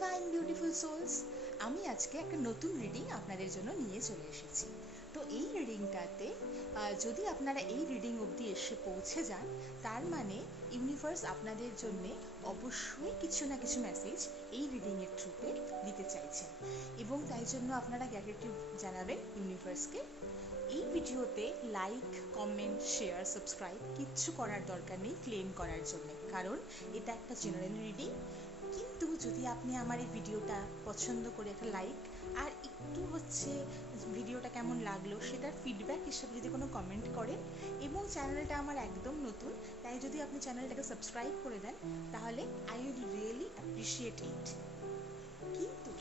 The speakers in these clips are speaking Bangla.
ডিভাইন বিউটিফুল সোলস, আমি আজকে একটা নতুন রিডিং আপনাদের জন্য নিয়ে চলে এসেছি। তো এই রিডিংটাতে যদি আপনারা এই রিডিং অবধি এসে পৌঁছে যান, তার মানে ইউনিভার্স আপনাদের জন্য অবশ্যই কিছু না কিছু মেসেজ এই রিডিংয়ের থ্রুতে দিতে চাইছেন, এবং তাই জন্য আপনারা গ্র্যাটিটিউড জানাবেন ইউনিভার্সকে। এই ভিডিওতে লাইক, কমেন্ট, শেয়ার, সাবস্ক্রাইব কিচ্ছু করার দরকার নেই ক্লেম করার জন্য, কারণ এটা একটা জেনারেল রিডিং। কিন্তু যদি আপনি আমার এই ভিডিওটা পছন্দ করে একটা লাইক আর একটু ভিডিওটা কেমন লাগলো সেটার ফিডব্যাক হিসেবে যদি কোনো কমেন্ট করেন, এবং চ্যানেলটা আমার একদম নতুন, তাই যদি আপনি চ্যানেলটাকে সাবস্ক্রাইব করে দেন, তাহলে I will really appreciate it. কিন্তু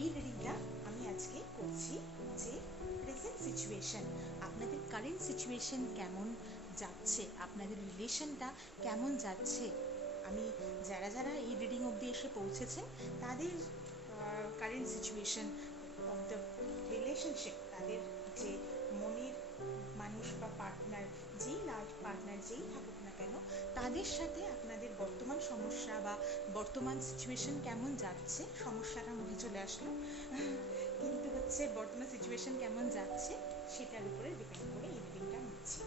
এই রিডিংটা আমি আজকে করছি যে প্রেজেন্ট সিচুয়েশন, আপনাদের কারেন্ট সিচুয়েশন কেমন যাচ্ছে, আপনাদের রিলেশনটা কেমন যাচ্ছে। আমি যারা যারা এই রিডিং অবধি এসে পৌঁছেছেন তাদের current situation of the relationship, তাদের যে মনের মানুষ বা পার্টনার, যেই লাইফ পার্টনার যেই থাকুক না কেন, তাদের সাথে আপনাদের বর্তমান সমস্যা বা বর্তমান সিচুয়েশন কেমন যাচ্ছে, সমস্যাটা মুখে চলে আসলো কিন্তু বর্তমান সিচুয়েশন কেমন যাচ্ছে সেটার উপরে ডিপেন্ড করে এই রিডিংটা নিচ্ছি।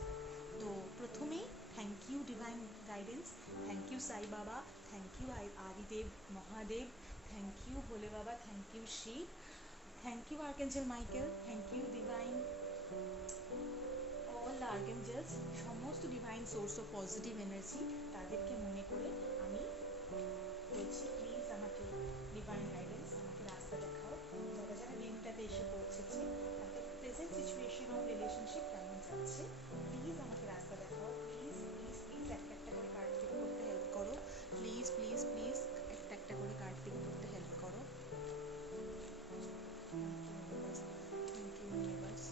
তো প্রথমেই thank you divine guidance, thank you Sai Baba, thank you Adidev Mahadev, thank you Bhole Baba, thank you Shiva, thank you archangel Michael, thank you divine all the archangels, সমস্ত divine source of positive energy, তাদেরকে মনে করে আমি বলছি প্লিজ আমাকে ডিভাইন গাইডেন্স, আমাকে রাস্তা দেখাও। যারা যারা রিডিংটাতে এসে পৌঁছেছে তাদের প্রেজেন্ট সিচুয়েশন অফ রিলেশনশিপ কেমন যাচ্ছে, প্লিজ আমাকে রাস্তা দেখাও। প্লিজ প্লিজ প্লিজ একটা একটা করে কার্ড পিক করতে হেল্প করো। প্লিজ প্লিজ প্লিজ একটা একটা করে কার্ড পিক করতে হেল্প করো। Thank you universe, thank you universe.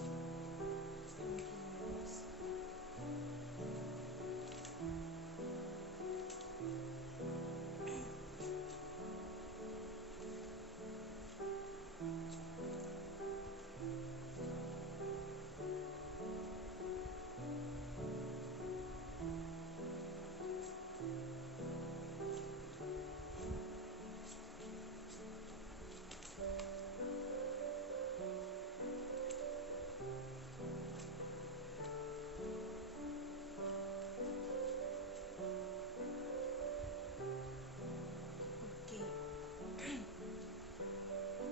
Okay,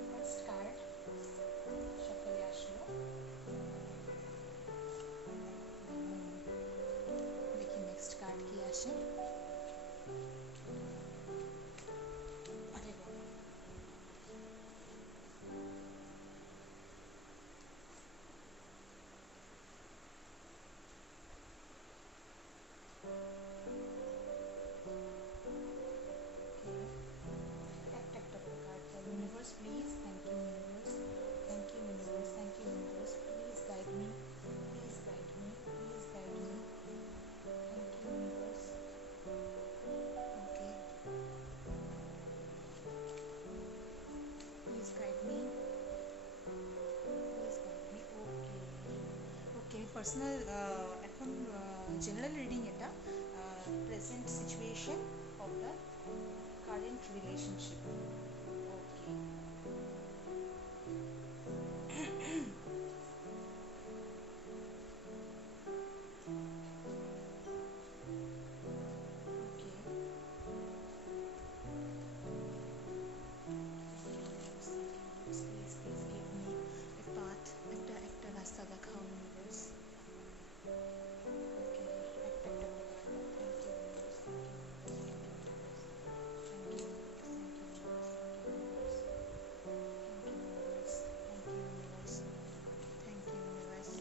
first card সকালে আসলো। দেখি নেক্সট কার্ড কি আসে। আরে বাবা, একটা একটা করে কার্ড চাই। Universe please, thank you universe, thank you universe, thank you universe, please guide me, please guide me, please guide me, thank you universe. Okay, please guide me, please guide me. Okay okay, personal, এখন জেনারেল রিডিং এটা, present situation of the current relationship. Okay, okay, please please give me a path, একটা একটা রাস্তা দেখাও ইউনিভার্স। ওকে, একটা একটা করে কার্ড দাও। Thank you universe, thank you universe, thank you universe, thank you universe, thank you universe,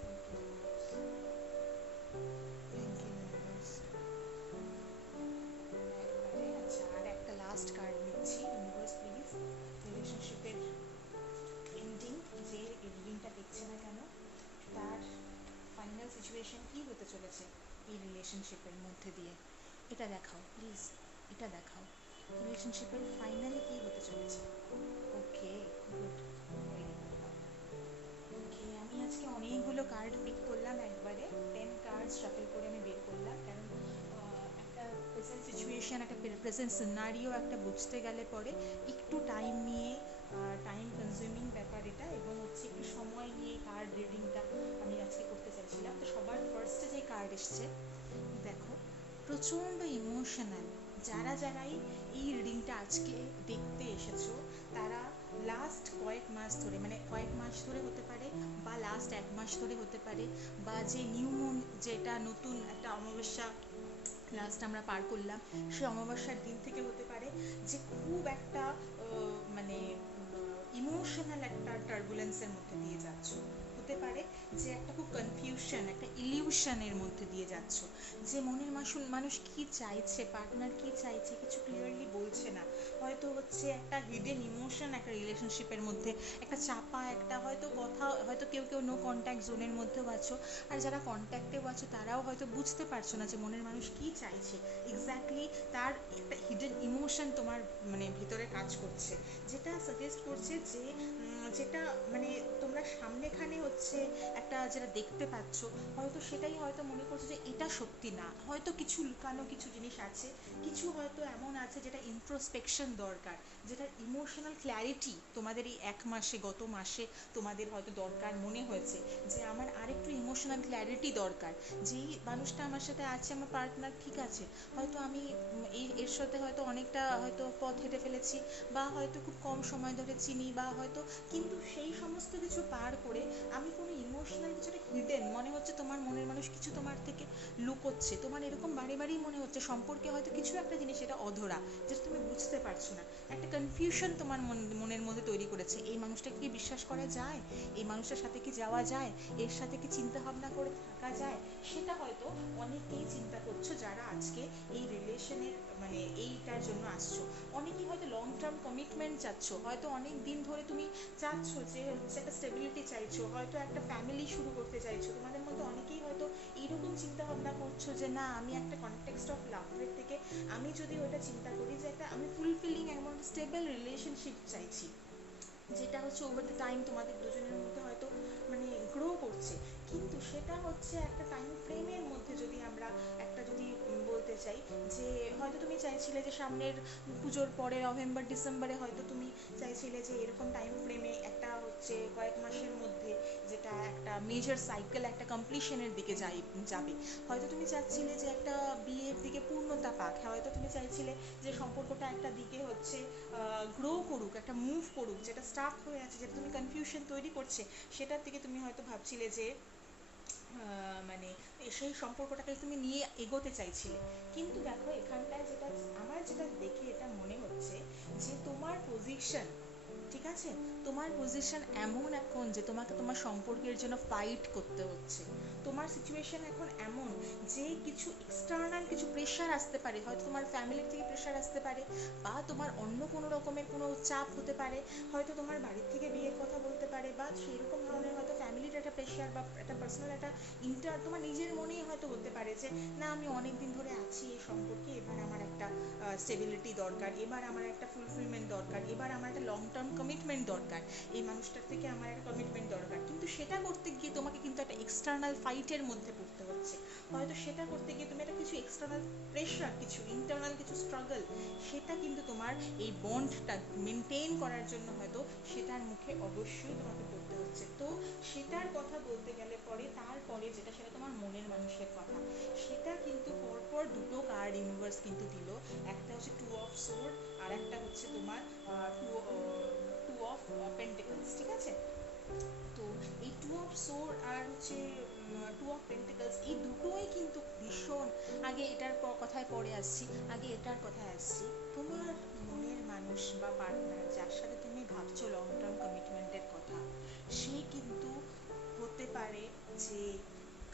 thank you universe, thank you universe, thank you universe. একবারে আচ্ছা, আর একটা লাস্ট কার্ড নিচ্ছি। ইউনিভার্স প্লিজ, রিলেশনশিপের এন্ডিং, যে রিডিংটা দেখছে না কেন, তার ফাইনাল সিচুয়েশন কী হতে চলেছে এই রিলেশনশিপের মধ্যে দিয়ে, এটা দেখাও প্লিজ, এটা দেখাও। রিলেশনশিপের ফাইনালি কী হতে চলেছে। ওকে, গুড, ভেরি গুড। ওকে, আমি আজকে অনেকগুলো কার্ড পিক করলাম একবারে, 10 কার্ড শাফল করে আমি বের করলাম, কারণ একটা প্রেজেন্ট সিচুয়েশান, একটা প্রেজেন্ট সিনারিও একটা বুঝতে গেলে পরে একটু টাইম নিয়ে, টাইম কনজিউমিং ব্যাপার এটা, এবং হচ্ছে একটু সময় নিয়ে কার্ড রিডিংটা আমি আজকে করতে চাইছিলাম। তো সবার ফার্স্টে যে কার্ড এসছে, দেখো, প্রচণ্ড ইমোশনাল। যারাই এই রিডিংটা আজকে দেখতে এসেছো, তারা লাস্ট কয়েক মাস ধরে, মানে কয়েক মাস ধরে হতে পারে, বা লাস্ট 1 মাস ধরে হতে পারে, বা যে নিউ মুন, যেটা নতুন একটা অমাবস্যা লাস্ট আমরা পার করলাম, সেই অমাবস্যার দিন থেকে হতে পারে, যে খুব একটা মানে ইমোশনাল একটা টার্বুলেন্সের মধ্যে দিয়ে যাচ্ছ। হতে পারে যে একটা খুব কনফিউশন, একটা ইলিউশনের মধ্যে দিয়ে যাচ্ছ, যে মনের মানুষ কি চাইছে, পার্টনার কি চাইছে, কিছু ক্লিয়ারলি বলছে না। হয়তো হচ্ছে একটা হিডেন ইমোশন একটা রিলেশনশিপের মধ্যে, একটা চাপা একটা হয়তো কথা, হয়তো কেউ কেউ নো কন্ট্যাক্ট জোনের মধ্যেও আছো, আর যারা কন্ট্যাক্টেও আছো তারাও হয়তো বুঝতে পারছো না যে মনের মানুষ কি চাইছে এক্স্যাক্টলি। তার একটা হিডেন ইমোশন তোমার মানে ভিতরে কাজ করছে, যেটা সাজেস্ট করছে যে যেটা মানে তোমরা সামনেখানে হচ্ছে একটা যেটা দেখতে পাচ্ছ, হয়তো সেটাই হয়তো মনে করছো যে এটা সত্যি না, হয়তো কিছু লুকানো কিছু জিনিস আছে, কিছু হয়তো এমন আছে যেটা ইন্ট্রোস্পেকশন দরকার, যেটার ইমোশনাল ক্ল্যারিটি তোমাদের এই 1 মাসে, গত মাসে তোমাদের হয়তো দরকার মনে হয়েছে, যে আমার আরেকটু ইমোশনাল ক্ল্যারিটি দরকার। যেই মানুষটা আমার সাথে আছে, আমার পার্টনার, ঠিক আছে, হয়তো আমি এর সাথে হয়তো অনেকটা হয়তো পথ হেঁটে ফেলেছি, বা হয়তো খুব কম সময় ধরে চিনি, বা হয়তো, কিন্তু সেই সমস্ত কিছু পার করে আমি কোনো ইমোশনাল কিছুটা হিডেন মনে হচ্ছে, তোমার মনের মানুষ কিছু তোমার থেকে লুকোচ্ছে, তোমার এরকম বাড়ি মনে হচ্ছে সম্পর্কে হয়তো কিছু একটা জিনিস এটা অধরা, যেটা তুমি বুঝতে পারছো না, একটা কনফিউশন তোমার মনের মধ্যে তৈরি করেছে। এই মানুষটাকে কি বিশ্বাস করা যায়, এই মানুষটার সাথে কি যাওয়া যায়, এর সাথে কি চিন্তা ভাবনা করে থাকা যায়, সেটা হয়তো অনেকেই চিন্তা করছো যারা আজকে এই রিলেশনের মানে এইটার জন্য আসছো। অনেকেই হয়তো লং টার্ম কমিটমেন্ট চাচ্ছ, হয়তো অনেক দিন ধরে তুমি চাচ্ছ যে হচ্ছে একটা স্টেবিলিটি চাইছো, হয়তো একটা ফ্যামিলি শুরু করতে চাইছো। তোমাদের মধ্যে অনেকেই হয়তো এইরকম চিন্তা ভাবনা করছো যে না, আমি একটা কনটেক্সট অফ লাভের থেকে আমি যদি ওটা চিন্তা করি যে একটা আমি ফুলফিলিং এমন স্টেবল রিলেশনশিপ চাইছি, যেটা হচ্ছে ওভার দ্য টাইম তোমাদের দুজনের মধ্যে হয়তো মানে গ্রো করছে। কিন্তু সেটা হচ্ছে একটা টাইম ফ্রেমের মধ্যে, যদি আমরা একটা যদি বলতে চাই, যে হয়তো তুমি চাইছিলে যে সামনের পুজোর পরে নভেম্বর ডিসেম্বরে হয়তো তুমি চাইছিলে যে এরকম টাইম ফ্রেমে একটা হচ্ছে কয়েক মাসের মধ্যে, যেটা একটা মেজর সাইকেল একটা কমপ্লিশনের দিকে যাবে। হয়তো তুমি চাচ্ছিলে যে একটা বিয়ের দিকে পূর্ণতা পাক, হয়তো তুমি চাইছিলে যে সম্পর্কটা একটা দিকে হচ্ছে গ্রো করুক, একটা মুভ করুক, যেটা স্টার্ট হয়ে আছে, যেটা তুমি কনফিউশন তৈরি করছে, সেটার দিকে তুমি হয়তো ভাবছিলে যে মানে সেই সম্পর্কটাকে তুমি নিয়ে এগোতে চাইছিলে। কিন্তু দেখো এখানটায় যেটা আমার যেটা দেখে এটা মনে হচ্ছে, যে তোমার পজিশন, ঠিক আছে, তোমার পজিশন এমন এখন যে তোমাকে তোমার সম্পর্কের জন্য ফাইট করতে হচ্ছে। তোমার সিচুয়েশন এখন এমন যে কিছু এক্সটার্নাল কিছু প্রেশার আসতে পারে, হয়তো তোমার ফ্যামিলির থেকে প্রেশার আসতে পারে, বা তোমার অন্য কোনো রকমের কোনো চাপ হতে পারে, হয়তো তোমার বাড়ির থেকে বিয়ের কথা বলতে পারে, বা সেরকম ধরনের হয়তো ফ্যামিলির একটা প্রেশার, বা একটা পার্সোনাল একটা তোমার নিজের মনেই হয়তো হতে পারে যে না, আমি অনেক দিন ধরে আছি এই সম্পর্কে, এবার আমার একটা স্টেবিলিটি দরকার, এবার আমার একটা ফুলফিলমেন্ট দরকার, এবার আমার একটা লং টার্ম কমিটমেন্ট দরকার, এই মানুষটার থেকে আমার একটা কমিটমেন্ট দরকার। কিন্তু সেটা করতে গিয়ে তোমাকে কিন্তু একটা এক্সটার্নাল ফাইটের মধ্যে পড়তে হচ্ছে। হয়তো সেটা করতে গিয়ে তুমি একটা কিছু এক্সটার্নাল প্রেশার, কিছু ইন্টারনাল কিছু স্ট্রাগল, সেটা কিন্তু তোমার এই বন্ডটা মেনটেন করার জন্য হয়তো সেটার মুখে অবশ্যই তোমাকে পড়তে হচ্ছে। তো সেটার কথা বলতে গেলে পরে, তারপরে যেটা, সেটা তোমার মনের মানুষের কথা, সেটা কিন্তু পরপর দুটো কার্ড ইউনিভার্স কিন্তু দিল। একটা হচ্ছে 2 অফ সোর্ড, আর একটা হচ্ছে তোমার টু টু অফ পেন্টিকলস, ঠিক আছে। তো এই 2 অফ সোর্ড আর হচ্ছে 2 অফ পেন্টিকলস, এই দুটোই কিন্তু ভীষণ, আগে এটার কথায় পরে আসছি, আগে এটার কথায় আসছি। তোমার মনের মানুষ বা পার্টনার, যার সাথে তুমি ভাবছো লং টার্ম কমিটমেন্টের কথা, সে কিন্তু হতে পারে যে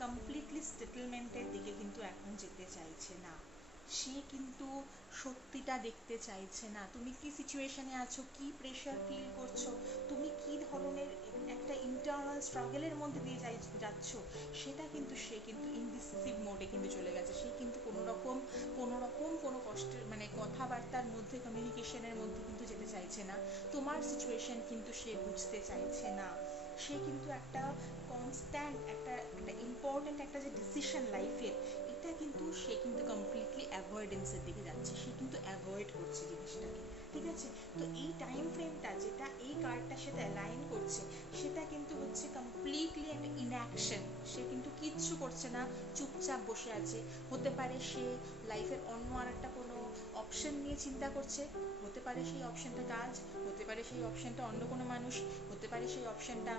কমপ্লিটলি সেটেলমেন্টের দিকে কিন্তু এখন যেতে চাইছে না। সে কিন্তু সত্যিটা দেখতে চাইছে না, তুমি কি সিচুয়েশনে আছো, কি প্রেশার ফিল করছো, তুমি কি ধরনের একটা ইন্টারনাল স্ট্রাগলের মধ্যে দিয়ে যাচ্ছ, সেটা কিন্তু সে কিন্তু ইনডিসিসিভ মোডে কিন্তু চলে গেছে। সে কিন্তু কোনো রকম কোনো কষ্টের মানে কথাবার্তার মধ্যে, কমিউনিকেশনের মধ্যে কিন্তু যেতে চাইছে না। তোমার সিচুয়েশন কিন্তু সে বুঝতে চাইছে না। সে কিন্তু একটা কনস্ট্যান্ট একটা ইম্পর্ট্যান্ট একটা যে ডিসিশন লাইফের, সেইটা কিন্তু সে কিন্তু কমপ্লিটলি অ্যাভয়েডেন্সের দিকে যাচ্ছে, সে কিন্তু অ্যাভয়েড করছে জিনিসটাকে, ঠিক আছে। তো এই টাইম ফ্রেমটা যেটা এই কার্ডটার সাথে অ্যালাইন করছে সেটা কিন্তু হচ্ছে কমপ্লিটলি একটা ইনঅ্যাকশন, সে কিন্তু কিচ্ছু করছে না, চুপচাপ বসে আছে। হতে পারে সে লাইফের অন্য আর একটা কোনো অপশন নিয়ে চিন্তা করছে, হতে পারে সেই অপশনটা কাজ, হতে পারে সেই অপশনটা অন্য কোনো মানুষ, হতে পারে সেই অপশনটা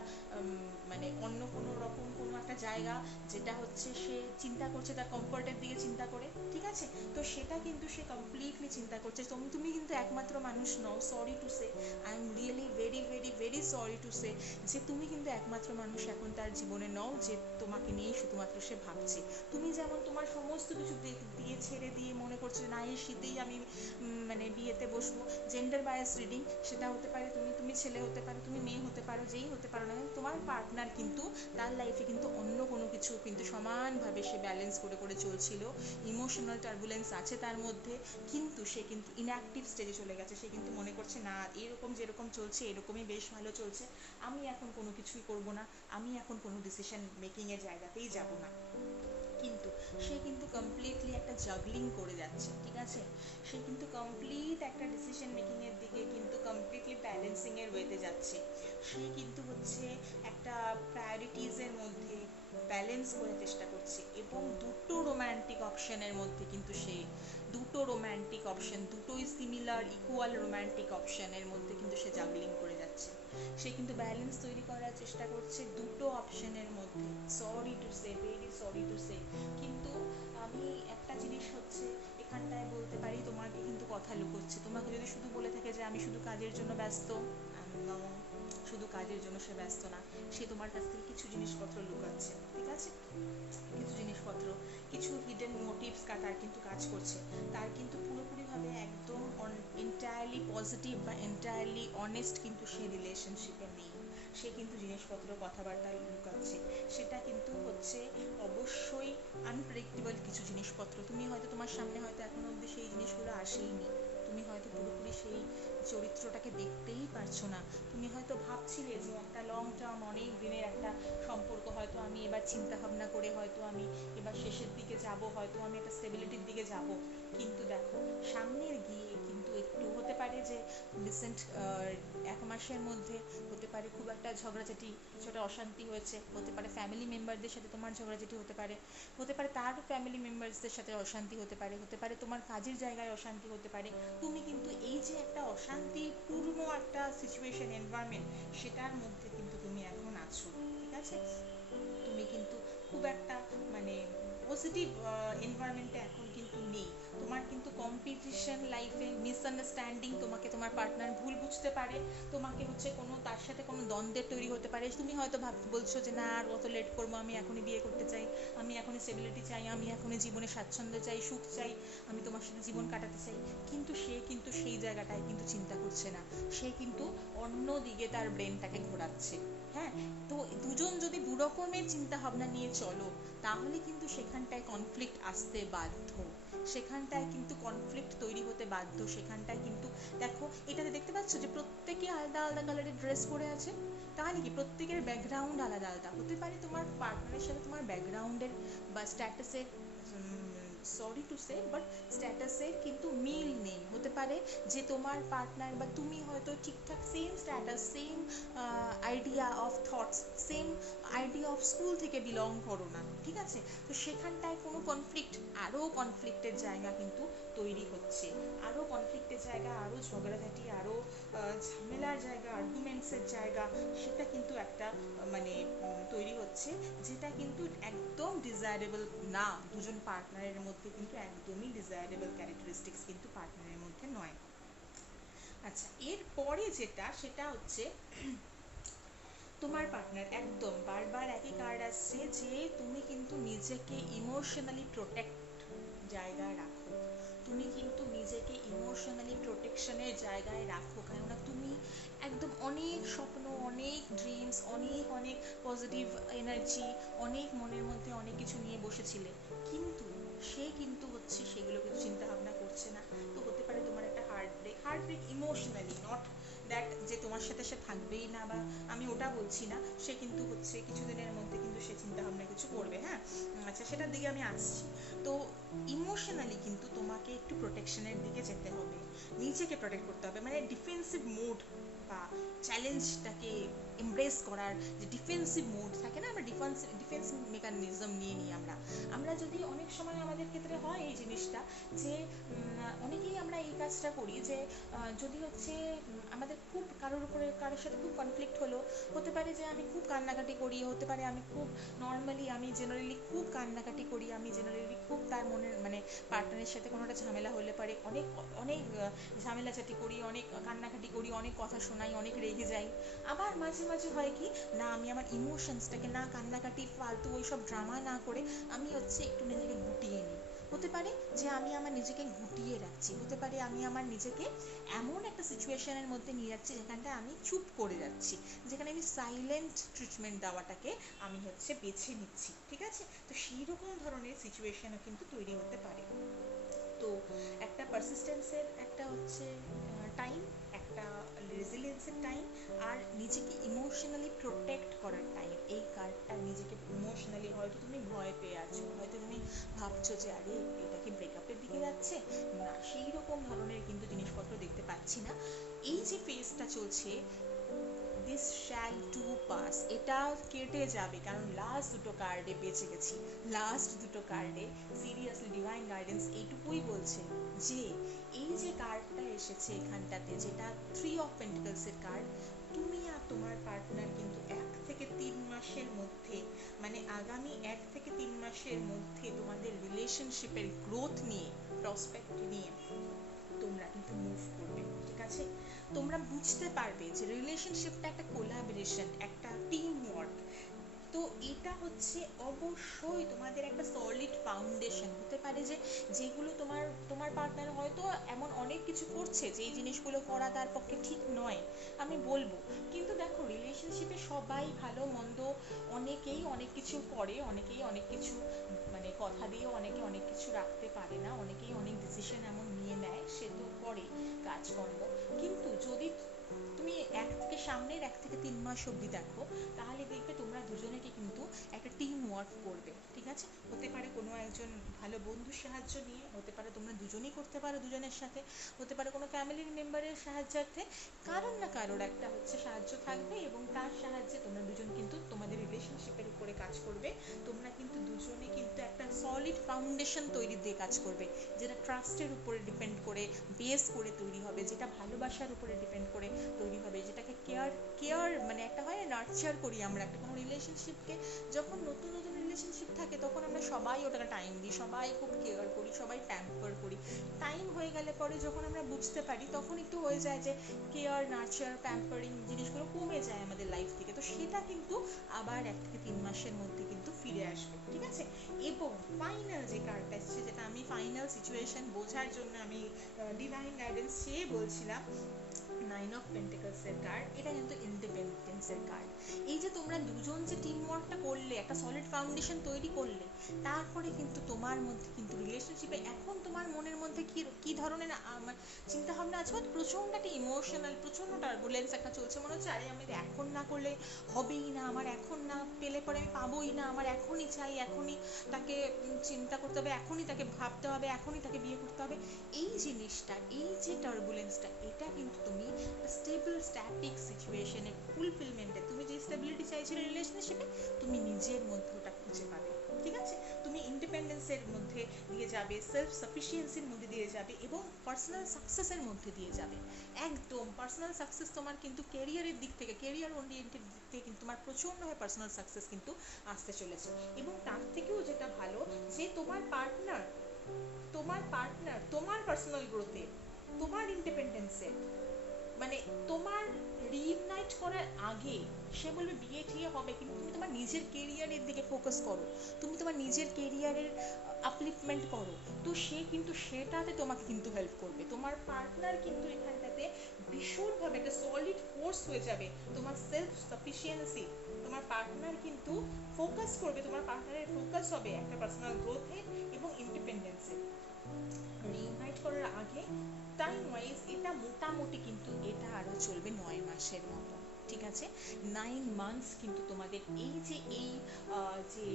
মানে অন্য কোনো রকম কোনো একটা জায়গা যেটা হচ্ছে সে চিন্তা করছে তার কমফর্টের দিকে চিন্তা করে, ঠিক আছে। তো সেটা কিন্তু সে কমপ্লিটলি চিন্তা করছে। তুমি কিন্তু একমাত্র মানুষ নও, sorry to say, I am really very very very sorry to say, যে তুমি কিন্তু একমাত্র মানুষ এখন তার জীবনে নও যে তোমাকে নিয়েই শুধুমাত্র সে ভাবছে। তুমি যেমন তোমার সমস্ত কিছু দিয়ে ছেড়ে দিয়ে মনে করছো না এই শীতেই আমি মানে বিয়েতে বসবো, জেন্ডার বায়াস রিডিং, সেটা হতে পারে তুমি ছেলে হতে পারো, তুমি মেয়ে হতে পারো, যেই হতে পারো না, তোমার পার্টনার কিন্তু তার লাইফে কিন্তু অন্য কোনো কিছু কিন্তু সমানভাবে সে ব্যালেন্স করে করে চলছিল, ইমোশনাল টার্বুলেন্স আছে তার মধ্যে, কিন্তু সে কিন্তু ইনঅ্যাক্টিভ স্টেজে চলে গেছে। সে কিন্তু মনে করছে না এরকম যেরকম চলছে এরকমই বেশ ভালো চলছে, আমি এখন কোনো কিছুই করব না, আমি এখন কোনো ডিসিশন মেকিংয়ের জায়গাতেই যাব না। কিন্তু সে কিন্তু কমপ্লিটলি একটা জাগলিং করে যাচ্ছে, ঠিক আছে। সে কিন্তু কমপ্লিট একটা ডিসিশন মেকিংয়ের দিকে কিন্তু কমপ্লিটলি ব্যালেন্সিংয়ের ওয়েতে যাচ্ছে। সে কিন্তু হচ্ছে একটা প্রায়োরিটিজের মধ্যে ব্যালেন্স করার চেষ্টা করছে, এবং দুটো রোম্যান্টিক অপশনের মধ্যে কিন্তু সে দুটো রোম্যান্টিক অপশন, দুটোই সিমিলার ইকুয়াল রোম্যান্টিক অপশনের মধ্যে কিন্তু সে জাগলিং করে যাচ্ছে। সে কিন্তু ব্যালেন্স তৈরি করার চেষ্টা করছে দুটো অপশনের মধ্যে, sorry to say, very sorry to সে। কিন্তু আমি একটা জিনিস হচ্ছে এখানটায় বলতে পারি, তোমাকে কিন্তু কথা লুকোচ্ছে। তোমাকে যদি শুধু বলে থাকে যে আমি শুধু কাজের জন্য ব্যস্ত, no, শুধু কাজের জন্য সে ব্যস্ত না, সে তোমার কাছ থেকে কিছু জিনিসপত্র লুকাচ্ছে, ঠিক আছে। কিছু জিনিসপত্র, কিছু হিডেন মোটিভস তার কিন্তু কাজ করছে। তার কিন্তু পুরোপুরিভাবে একদম এন্টায়ারলি পজিটিভ বা এন্টায়ারলি অনেস্ট কিন্তু সে রিলেশনশিপে নেই। সে কিন্তু জিনিসপত্র কথাবার্তা লুকাচ্ছে, সেটা কিন্তু হচ্ছে অবশ্যই আনপ্রেডিক্টেবল কিছু জিনিসপত্র। তুমি হয়তো তোমার সামনে হয়তো এখনো অবধি সেই জিনিসগুলো আসেইনি, তুমি হয়তো পুরোপুরি সেই চরিত্রটাকে দেখতেই পারছো না। তুমি হয়তো ভাবছিলে যে একটা লং টার্ম অনেক দিনের একটা সম্পর্ক হয়তো আমি এবার চিন্তা ভাবনা করে হয়তো আমি এবার শেষের দিকে যাব, হয়তো আমি একটা স্টেবিলিটির দিকে যাব। কিন্তু দেখো সামনের গিয়ে কিন্তু একটু হতে পারে যে রিসেন্ট 1 মাসের মধ্যে হতে পারে খুব একটা ঝগড়াঝাটি, কিছুটা অশান্তি হয়েছে, হতে পারে ফ্যামিলি মেম্বারদের সাথে তোমার ঝগড়াঝাটি হতে পারে, হতে পারে তার ফ্যামিলি মেম্বারসদের সাথে অশান্তি হতে পারে, হতে পারে তোমার কাজের জায়গায় অশান্তি হতে পারে। তুমি কিন্তু এই যে একটা অশান্তিপূর্ণ একটা সিচুয়েশন এনভায়রনমেন্ট, সেটার মধ্যে কিন্তু তুমি এখন আছো, ঠিক আছে। তুমি কিন্তু খুব একটা মানে পজিটিভ এনভায়রনমেন্টে এখন কিন্তু নেই। তোমার কিন্তু কম্পিটিশন লাইফে, মিসআন্ডারস্ট্যান্ডিং, তোমাকে তোমার পার্টনার ভুল বুঝতে পারে, তোমাকে হচ্ছে কোনো তার সাথে কোনো দ্বন্দ্বের তৈরি হতে পারে। তুমি হয়তো বলছো যে না আর অত লেট করবো, আমি এখনই বিয়ে করতে চাই, আমি এখনই স্টেবিলিটি চাই, আমি এখনই জীবনে স্বাচ্ছন্দ্য চাই, সুখ চাই, আমি তোমার সাথে জীবন কাটাতে চাই। কিন্তু সে কিন্তু সেই জায়গাটায় কিন্তু চিন্তা করছে না, সে কিন্তু অন্য দিকে তার ব্রেনটাকে ঘোরাচ্ছে। হ্যাঁ, তো দুজন যদি দু রকমের চিন্তা ভাবনা নিয়ে চলো, তাহলে কিন্তু সেখানটায় কনফ্লিক্ট আসতে বাধ্য, সেখানটায় কিন্তু কনফ্লিক্ট তৈরি হতে বাধ্য। সেখানটায় কিন্তু দেখো এটাতে দেখতে পাচ্ছ যে প্রত্যেকে আলাদা আলাদা কালারের ড্রেস পরে আছে, তাহলে কি প্রত্যেকের ব্যাকগ্রাউন্ড আলাদা আলাদা। হতে পারে তোমার পার্টনারের সাথে তোমার ব্যাকগ্রাউন্ডের বা স্ট্যাটাসের, সরি টু সে বাট স্ট্যাটাসের কিন্তু মিল নেই। হতে পারে যে তোমার পার্টনার বা তুমি হয়তো ঠিকঠাক same status, same idea of thoughts, same idea of school থেকে বিলং করো না, ঠিক আছে। তো সেখানটায় কোনো কনফ্লিক্ট, আরও কনফ্লিক্টের জায়গা কিন্তু তৈরি হচ্ছে, আরও কনফ্লিক্টের জায়গা, আরও ঝগড়াঝাটি, আরও ঝামেলার জায়গা, আর্গুমেন্টসের জায়গা, সেটা কিন্তু একটা মানে তৈরি হচ্ছে, যেটা কিন্তু একদম ডিজায়ারেবল না। দুজন পার্টনারের মধ্যে কিন্তু একদমই ডিজায়ারেবল ক্যারেক্টারিস্টিক্স কিন্তু পার্টনারের মধ্যে নয়। আচ্ছা, এরপরে যেটা সেটা হচ্ছে তোমার পার্টনার একদম বারবার একই কার্ড আসছে যে তুমি কিন্তু নিজেকে ইমোশনালি প্রোটেক্ট জায়গায় রাখো, তুমি কিন্তু নিজেকে ইমোশনালি প্রোটেকশনের জায়গায় রাখো, কেননা তুমি একদম অনেক স্বপ্ন, অনেক ড্রিমস, অনেক অনেক পজিটিভ এনার্জি, অনেক মনের মধ্যে অনেক কিছু নিয়ে বসেছিলে, কিন্তু সে কিন্তু হচ্ছে সেগুলো কিছু চিন্তা ভাবনা করছে না। তো হতে পারে তোমার একটা heart break emotionally, not that যে তোমার সাথে সে থাকবেই না, বা আমি ওটা বলছি না। সে কিন্তু হচ্ছে কিছুদিনের মধ্যে কিন্তু সে চিন্তা ভাবনা কিছু করবে। হ্যাঁ, আচ্ছা, সেটার দিকে আমি আসছি। তো ইমোশনালি কিন্তু তোমাকে একটু প্রোটেকশনের দিকে যেতে হবে, নিজেকে প্রোটেক্ট করতে হবে, মানে ডিফেন্সিভ মোড বা চ্যালেঞ্জটাকে এমব্রেস করার যে ডিফেন্সিভ মোড থাকে না, আমরা ডিফেন্স মেকানিজম নিয়ে নিই আমরা। আমরা যদি অনেক সময় আমাদের ক্ষেত্রে হয় এই জিনিসটা যে অনেকেই আমরা এই কাজটা করি যে যদি হচ্ছে আমাদের খুব কারোর সাথে খুব কনফ্লিক্ট হলো, হতে পারে যে আমি খুব কান্নাকাটি করি, হতে পারে আমি খুব নর্মালি আমি জেনারেলি খুব কান্নাকাটি করি, আমি জেনারেলি খুব তার মনের মানে পার্টনারের সাথে কোনো একটা ঝামেলা হলে পারে অনেক অনেক ঝামেলাঝাটি করি, অনেক কান্নাকাটি করি, অনেক কথা শোনাই, অনেক রেগে যাই। আবার মাঝে মাঝে হয় কি না, আমি আমার ইমোশনসটাকে না কান্নাকাটি ফালতু ওইসব ড্রামা না করে আমি হচ্ছে একটু নিজেকে গুটিয়ে নিই। হতে পারে যে আমি আমার নিজেকে গুটিয়ে রাখছি, হতে পারে আমি আমার নিজেকে এমন একটা সিচুয়েশনের মধ্যে নিয়ে যাচ্ছি যেখানটায় আমি চুপ করে যাচ্ছি, যেখানে আমি সাইলেন্ট ট্রিটমেন্ট দেওয়াটাকে আমি হচ্ছে বেছে নিচ্ছি। ঠিক আছে, তো সেই রকম ধরনের সিচুয়েশনও কিন্তু তৈরি হতে পারে। তো একটা পারসিস্টেন্সের একটা হচ্ছে টাইম, একটা রেজিলিয়েন্সের টাইম, আর নিজেকে ইমোশনালি প্রোটেক্ট করার টাইম। এই কার্ডটা নিজেকে ইমোশনালি, হয়তো তুমি ভয় পেয়ে আছো, হয়তো তুমি ভাবছো যে আরে এটা কি ব্রেকআপের দিকে যাচ্ছে, না সেই রকম ধরনের কিন্তু জিনিসপত্র দেখতে পাচ্ছি না। এই যে ফেজটা চলছে, দিস শ্যাল টু পাস, এটা কেটে যাবে, কারণ লাস্ট দুটো কার্ডে বেঁচে গেছি। লাস্ট দুটো কার্ডে সিরিয়াসলি ডিভাইন গাইডেন্স এইটুকুই বলছে যে এই যে কার্ডটা এসেছে এখানটাতে, যেটা 3 অফ পেন্টিকলসের কার্ড, তুমি আর তোমার পার্টনার কিন্তু 1 থেকে 3 মাসের মধ্যে, মানে আগামী 1 থেকে 3 মাসের মধ্যে তোমাদের রিলেশনশিপের গ্রোথ নিয়ে, প্রসপেক্ট নিয়ে তোমরা কিন্তু মুভ করবে। ঠিক আছে, তোমরা বুঝতে পারবে যে রিলেশনশিপটা একটা কোলাবোরেশন, একটা টিম ওয়ার্ক। তো এটা হচ্ছে অবশ্যই তোমাদের একটা সলিড ফাউন্ডেশন। হতে পারে যে যেগুলো তোমার পার্টনার হয়তো এমন অনেক কিছু করছে যে এই জিনিসগুলো করা তার পক্ষে ঠিক নয়, আমি বলবো। কিন্তু দেখো, রিলেশনশিপে সবাই ভালো মন্দ, অনেকেই অনেক কিছু করে, অনেকেই অনেক কিছু মানে কথা দিয়ে অনেকে অনেক কিছু রাখতে পারে না, অনেকেই অনেক ডিসিশন এমন নিয়ে নেয়, সে তো করে কাজকর্ম। কিন্তু যদি তুমি সামনের 1 থেকে 3 মাস অবধি দেখো, তাহলে দেখবে তোমরা দুজনেকে কিন্তু একটা টিম ওয়ার্ক করবে। ঠিক আছে, হতে পারে কোনো একজন ভালো বন্ধুর সাহায্য নিয়ে, হতে পারে তোমরা দুজনেই করতে পারো দুজনের সাথে, হতে পারে কোনো ফ্যামিলির মেম্বারের সাহায্যার্থে, কারোর না কারোর একটা হচ্ছে সাহায্য থাকবে, এবং তার সাহায্যে তোমরা দুজন কিন্তু তোমাদের রিলেশনশিপের উপরে কাজ করবে। তোমরা কিন্তু দুজনে কিন্তু একটা সলিড ফাউন্ডেশন তৈরি দিয়ে কাজ করবে, যেটা ট্রাস্টের উপরে ডিপেন্ড করে বেস করে তৈরি হবে, যেটা ভালোবাসার উপরে ডিপেন্ড করে তৈরি হবে, যেটাকে কেয়ার কেয়ার মানে একটা হয় নার্চার করি আমরা একটা কোনো রিলেশনশিপকে। যখন নতুন নতুন রিলেশনশিপ থাকে তখন আমরা সবাই ওটাকে টাইম দিই, সবাই খুব কেয়ার করি, সবাই প্যাম্পার করি। টাইম হয়ে গেলে পরে যখন আমরা বুঝতে পারি, তখন একটু হয়ে যায় যে কেয়ার নার্চার প্যাম্পারিং জিনিসগুলো কমে যায় আমাদের লাইফ থেকে। তো সেটা কিন্তু আবার 1 থেকে 3 মাসের মধ্যে কিন্তু ফিরে আসবে। ঠিক আছে, এবং ফাইনাল যে কার্ডটা এসেছে, যেটা আমি ফাইনাল সিচুয়েশন বোঝার জন্য আমি ডিভাইন গাইডেন্স চেয়ে বলছিলাম, 9 অফ পেন্টিকলসের কার্ড, এটা কিন্তু ইন্ডিপেন্ডেন্সের কার্ড। এই যে তোমরা দুজন যে টিম ওয়ার্কটা করলে, একটা সলিড ফাউন্ডেশন তৈরি করলে, তারপরে কিন্তু তোমার মধ্যে কিন্তু রিলেশনশিপে এখন তোমার মনের মধ্যে কি কি ধরনের চিন্তা ভাবনা আছে, প্রচণ্ড একটা ইমোশনাল, প্রচণ্ড টার্বুলেন্স একটা চলছে, মনে হচ্ছে আরে আমি এখন না করলে হবেই না, আমার এখন না পেলে পরে আমি পাবোই না, আমার এখনই চাই, এখনই তাকে চিন্তা করতে হবে, এখনই তাকে ভাবতে হবে, এখনই তাকে বিয়ে করতে হবে। এই জিনিসটা, এই যে টার্বুলেন্সটা, এটা কিন্তু তুমি স্টেবল স্ট্যাটিক সিচুয়েশনে ফুলফিলমেন্টে, তুমি যে স্টেবিলিটি চাইছিলে রিলেশনশিপে, তুমি নিজের মধ্যে ওটা খুঁজে পাবে। ঠিক আছে, তুমি ইন্ডিপেন্ডেন্সের মধ্যে দিয়ে যাবে, সেলফ সাফিসিয়েন্সির মধ্যে দিয়ে যাবে, এবং পার্সোনাল সাকসেসের মধ্যে দিয়ে যাবে। একদম পার্সোনাল সাকসেস তোমার কিন্তু কেরিয়ারের দিক থেকে, কেরিয়ার ওরিয়েন্টেড দিক থেকে কিন্তু তোমার প্রচণ্ডভাবে পার্সোনাল সাকসেস কিন্তু আসতে চলেছে। এবং তার থেকেও যেটা ভালো, যে তোমার পার্টনার তোমার পার্সোনাল গ্রোথে, তোমার ইন্ডিপেন্ডেন্সে, মানে তোমার রিইউনাইট করার আগে সে বলবে বিয়ে ঠিয়ে হবে, কিন্তু তুমি তোমার নিজের কেরিয়ারের দিকে ফোকাস করো, তুমি তোমার নিজের কেরিয়ারের আপলিফমেন্ট করো, তো সে কিন্তু সেটাতে তোমাকে কিন্তু হেল্প করবে। তোমার পার্টনার কিন্তু এখানটাতে ভীষণভাবে একটা সলিড ফোর্স হয়ে যাবে, তোমার সেলফ সাফিসিয়েন্সি। তোমার পার্টনার কিন্তু ফোকাস করবে, তোমার পার্টনারের ফোকাস হবে একটা পার্সোনাল গ্রোথে এবং ইন্ডিপেন্ডেন্সে। রিউনাইট করার আগে টাইম ওয়াইজ এটা মোটামুটি কিন্তু এটা আরও চলবে 9 মাসের মতো। ঠিক আছে? 9 মান্থস কিন্তু তোমাদের যে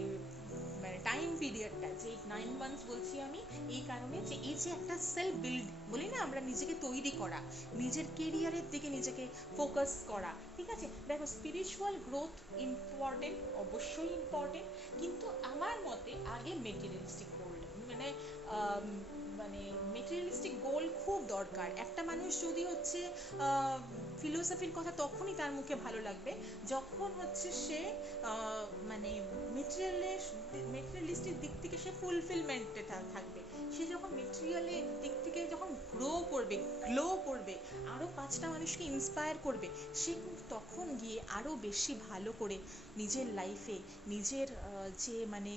মানে টাইম পিরিয়ডটা, যে 9 মান্থস বলছি আমি এই কারণে যে এই যে একটা সেলফ বিল্ড বলি না আমরা, নিজেকে তৈরি করা, নিজের কেরিয়ারের দিকে নিজেকে ফোকাস করা, ঠিক আছে? দেখো, স্পিরিচুয়াল গ্রোথ ইম্পর্টেন্ট, অবশ্যই ইম্পর্টেন্ট, কিন্তু আমার মতে আগে মেটেরিয়ালিস্টিক গোল্ড, মানে আম, মানে মেটেরিয়ালিস্টিক গোল খুব দরকার। একটা মানুষ যদি হচ্ছে ফিলোসফির কথা তখনই তার মুখে ভালো লাগবে যখন হচ্ছে সে মানে মেটেরিয়ালিস্টিক দিক থেকে সে ফুলফিলমেন্টে থাকবে। সে যখন মেটেরিয়ালের দিক থেকে যখন গ্লো করবে, আরও 5টা মানুষকে ইন্সপায়ার করবে, সে কিন্তু তখন গিয়ে আরও বেশি ভালো করে নিজের লাইফে, নিজের যে মানে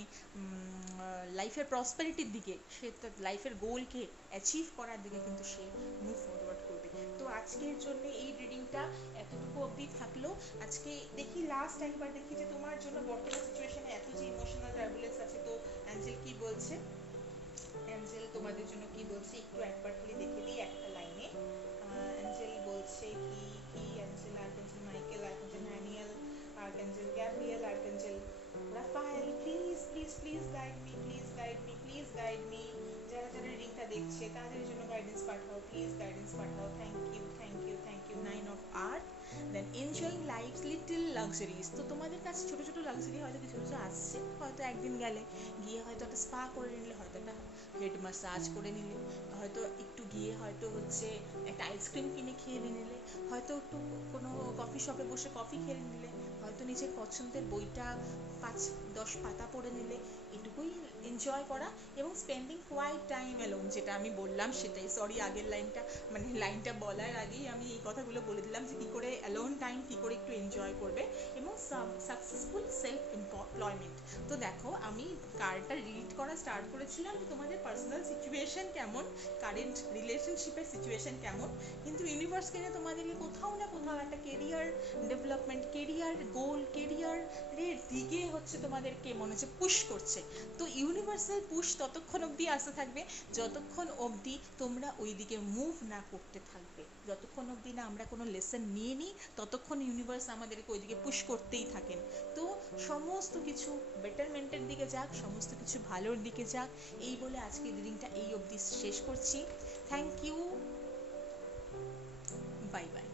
লাইফের প্রসপেরিটির দিকে, সে তার লাইফের গোলকে অ্যাচিভ করার দিকে কিন্তু সে মুভ ফরওয়ার্ড করবে। তো আজকের জন্য এই রিডিংটা এতটুকু অবধি থাকলো। আজকে দেখি, লাস্ট একবার দেখি যে তোমার জন্য বর্তমান সিচুয়েশনে এত যে ইমোশনাল টার্বুলেন্স আছে, তো অ্যাঞ্জেল কি বলছে, অ্যাঞ্জেল তোমাদের জন্য কি বলছে একটু একবার খালি দেখে দিই একটা লাইনে। অ্যাঞ্জেল বলছে কি কি অ্যাঞ্জেল, আর্কাঞ্জেল মাইকেল, আর্কাঞ্জেল ম্যানিয়াল, archangel Gabriel, archangel Raphael, please please please guide me, please guide me, please guide me. যারা যারা রিডিংটা দেখছে তাদের জন্য গাইডেন্স পাঠাও, প্লিজ গাইডেন্স পাঠাও। Thank you, thank you, thank you. 9 of earth, then enjoying life's little luxuries. তো তোমাদের কাছে ছোটো ছোটো লাক্সারি হয়তো কিছু কিছু আসছে, হয়তো একদিন গেলে গিয়ে হয়তো একটা স্পা করে নিলে, হয়তো একটা হেড মাসাজ করে নিলে, হয়তো একটু গিয়ে হয়তো হচ্ছে একটা আইসক্রিম কিনে খেয়ে নিলে, হয়তো একটু কোনো কফি শপে বসে কফি খেয়ে নিলে, হয়তো নিজের পছন্দের বইটা 5-10 পাতা পড়ে নিলে, এটুকুই এনজয় করা। এবং স্পেন্ডিং কোয়াইট টাইম অ্যালোন, যেটা আমি বললাম সেটাই, সরি আগের লাইনটা মানে লাইনটা বলার আগেই আমি এই কথাগুলো বলে দিলাম যে কী করে অ্যালোন টাইম কী করে একটু এনজয় করবে। এবং সাকসেসফুল সেলফ এমপ্লয়মেন্ট। তো দেখো, আমি কার্ডটা রিড করা স্টার্ট করেছিলাম যে তোমাদের পার্সোনাল সিচুয়েশন কেমন, কারেন্ট রিলেশনশিপের সিচুয়েশন কেমন, কিন্তু ইউনিভার্স কিনে তোমাদেরকে কোথাও না কোথাও একটা কেরিয়ার ডেভেলপমেন্ট, কেরিয়ার গোল, কেরিয়ারের দিকে হচ্ছে তোমাদেরকে মনে হচ্ছে পুশ করছে। তো ইউনিভার্সাল পুশ ততক্ষণ অবধি আসতে থাকবে যতক্ষণ অবধি তোমরা ওই দিকে মুভ না করতে থাকবে, যতক্ষণ অবধি না আমরা কোনো লেসন নিয়ে নিই ততক্ষণ ইউনিভার্স আমাদেরকে ওই দিকে পুশ করতেই থাকেন। তো সমস্ত কিছু বেটারমেন্টের দিকে যাক, সমস্ত কিছু ভালোর দিকে যাক, এই বলে আজকের রিডিংটা এই অবধি শেষ করছি। Thank you, bye by.